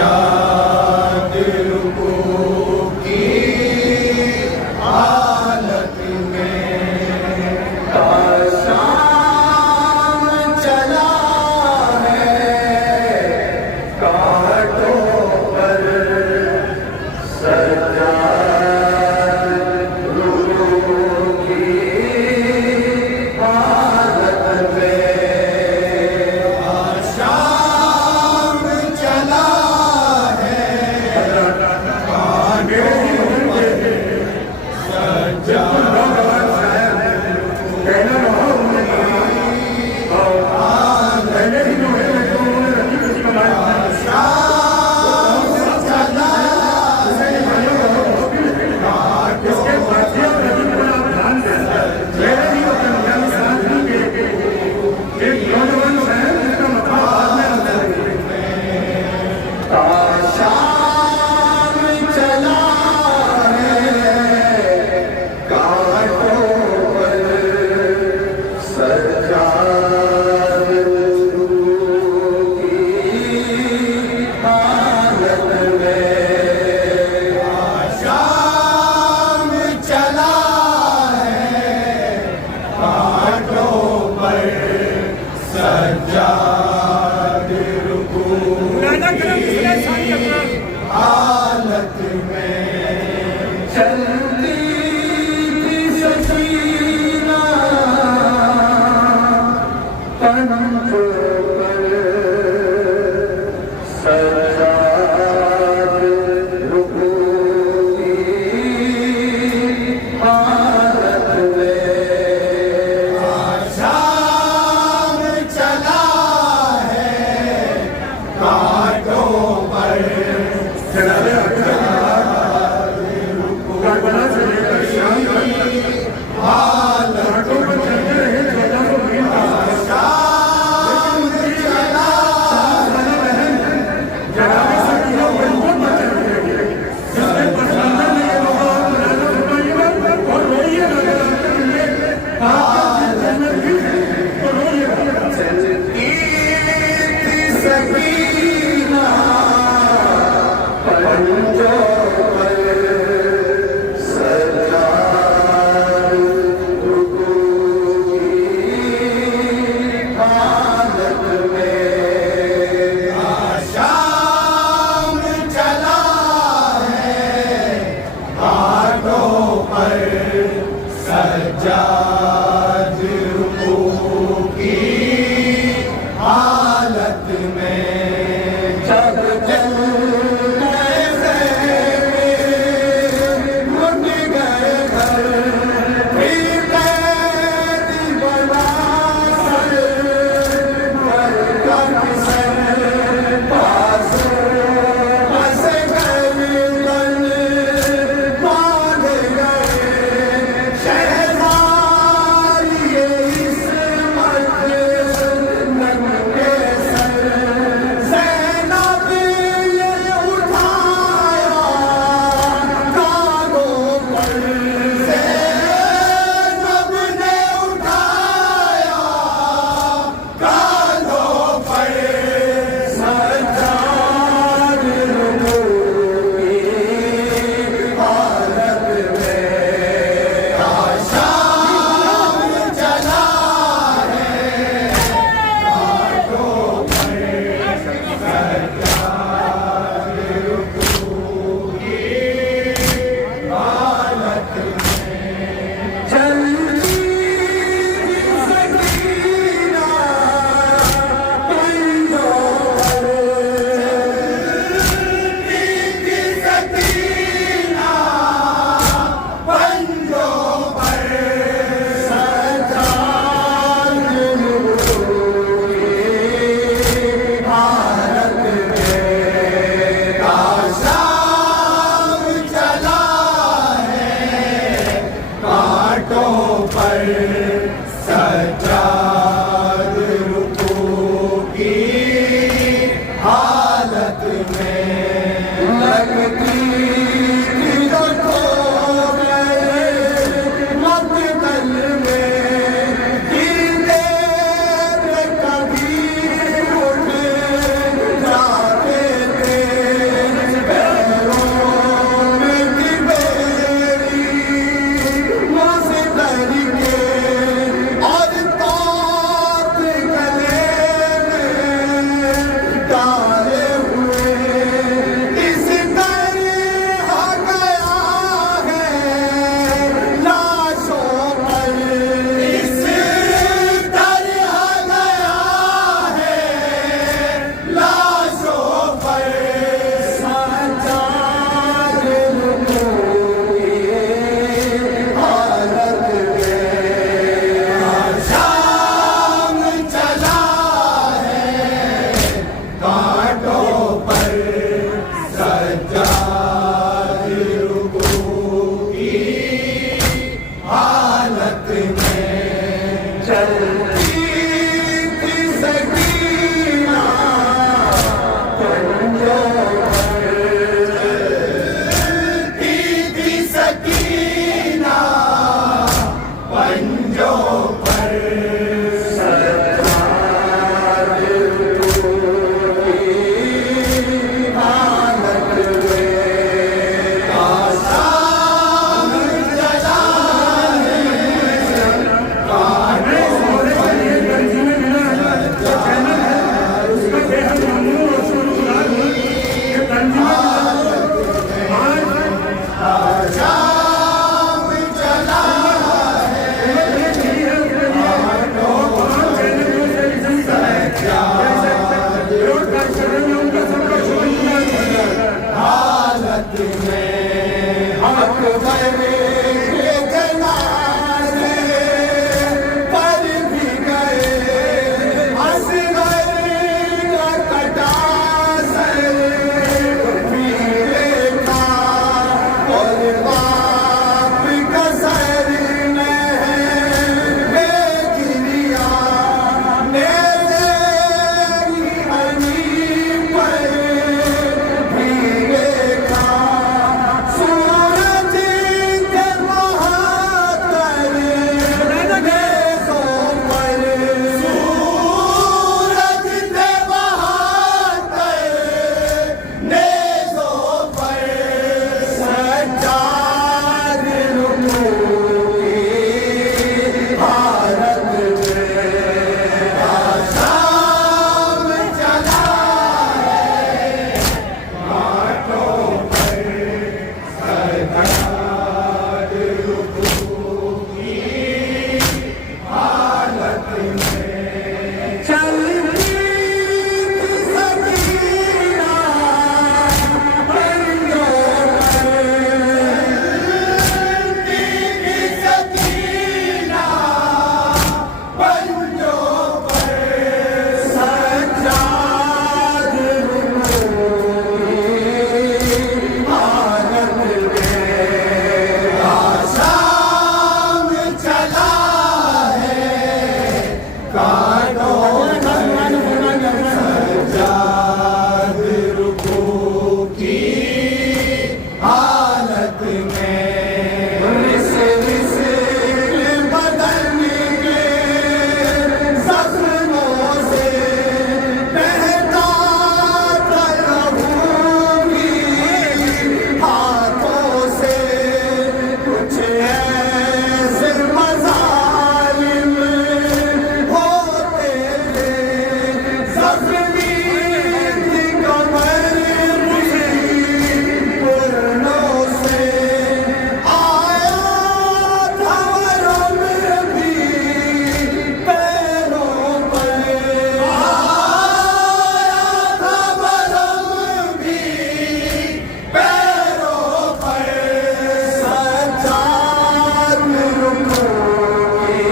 सज्जाद रुकू की हालत में शाम चला है कांटों पर सज्जाद रुकू की हालत में शाम चला है सज्जाद रुकू हालत में चलती थी सकीना पंखों पर सज्जाद रुकू की हालत में सज्जाद रुकू की हालत में जब जल गए खेमे लुट गए घर फिर कैदी बना सर पास बस गर्दन बांध गए सज्जाद रुकू की हालत में लगती थी जो खो गए मक़तल में जीते कभी उठ जाते थे के जनाजे पर भी गए असगर का कटा सर भी देखा और बाप का सर बेगिरिया ने तेरी हनी पर भी देखा सूरज के महातर नेज़ों पर सूरज के महातर नेज़ों पर सज्जाद रुकू की भारत में आसाम चला चलती सकीना पंजों चलती सकीना पंजों पर सज्जाद भारत में आसाम चला है कानों सज्जाद रुकू की हालत में रिस बदन के जख्मों से बहता था लहू भी हाथों से कुछ ऐसे मज़ालिम होते थे ज़ख्मी थी कमर भी पुरनों से आया था वरम भी पैरों पर आया था वरम भी पैरों पर सज्जाद रुकू की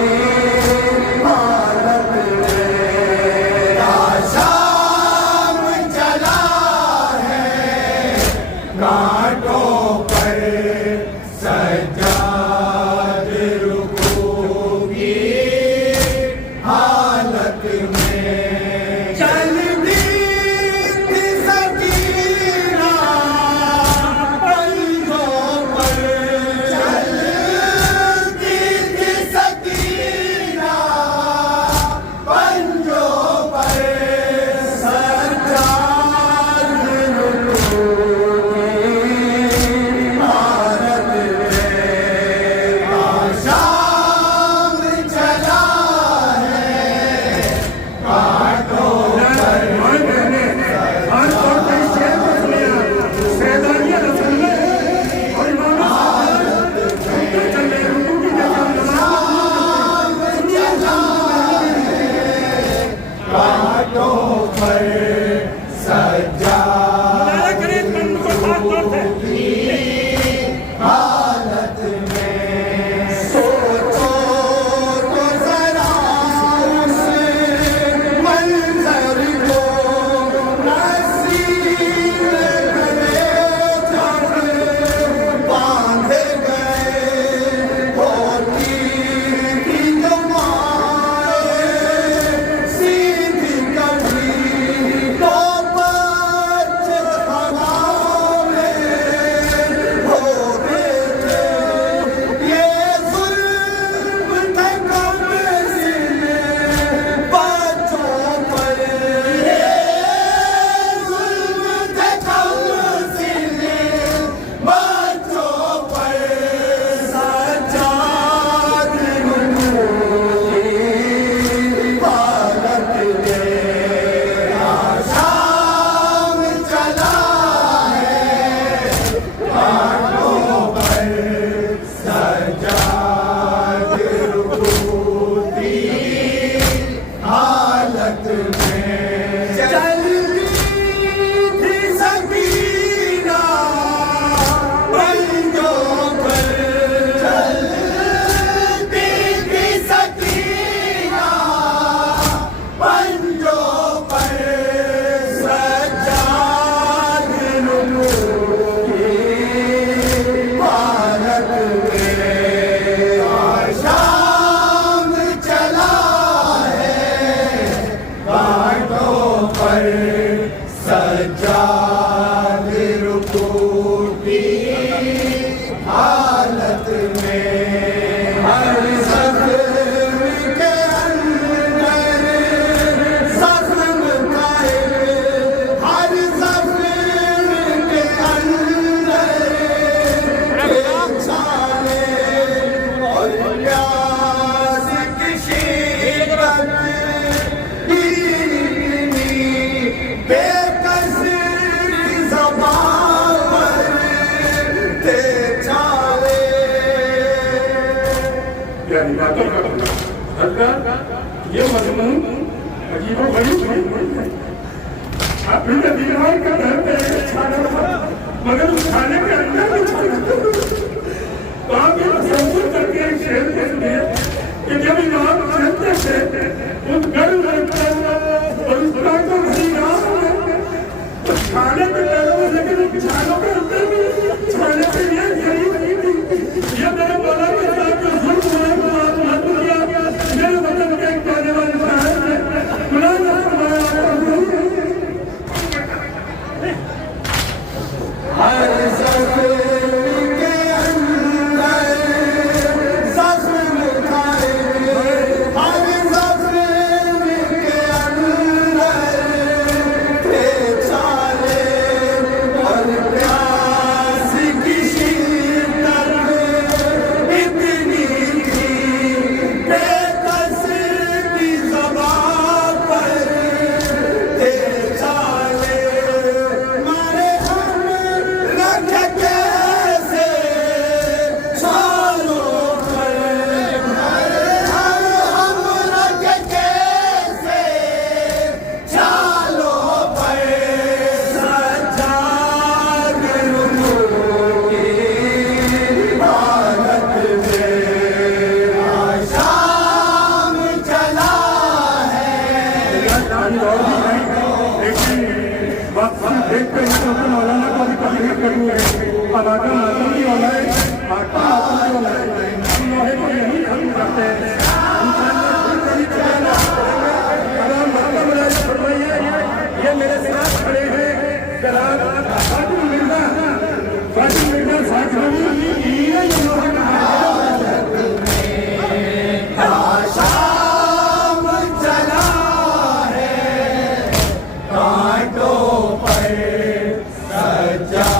भारत में आसाम चला है कांटों पर सज्जाद रुकू की हालत में चलती थी सकीना पंजों पर चलती थी सकीना पंजों पर सज्जाद रुकू की भारत में आसाम चला है कांटों कांटों पर सज्जाद रुकू की हालत में सोचो तो जरा उस मंजर को नसीब करे जब बांधे गए होती थी जमाए सीधी कभी तो बच हवा में टूटी हालत में हर जख्म के अंदर जख्म खाए हर जख्म के अंदर एक छाले और प्यास की शीरत इतनी बेकस ज़बान पर ते छाले यानी बातों का हल्का ये मजमून अजीबो गरीब है। आप इनका दीवार का रहते हैं छाना मगर उस खाने के अंदर भी छाना तो आप ये संसूर करके एक शेर कह दिए कि जब इमाम चलते थे उस गर्व रहता और उस तरह को नहीं तो खाने के डरों लेकिन उन छानों के अंदर भी छाने के लिए गरीब ये मेरे बोला के साथ जो जुल्म है वो आप मत किया मेरे वतन के एक कहने वाले साहब ने खुदा ने फरमाया हर जख्म के अंदर जख्म खाए हर जख्म के अंदर ते छाले और प्यास की शिद्दत इतनी थी बेकस की ज़बान पर ते छाले मारे हम रख कैसे छालों पर हम रख कैसे छालों पर सज्जाद रुनू की हालत में शाम चला है लेकिन वक्त हम देखते हैं तो मौलाना को भी तकलीफ करूँगे अब आगे मातम की औलाद आटा मातम की औलाद हम लोहे को यही हम करते हैं अब हम मातम राज फरमाइए ये मेरे साथ खड़े हैं जनाब फातिम मिर्जा साथ ये लोहे का शाम चला है कांटों पर सजा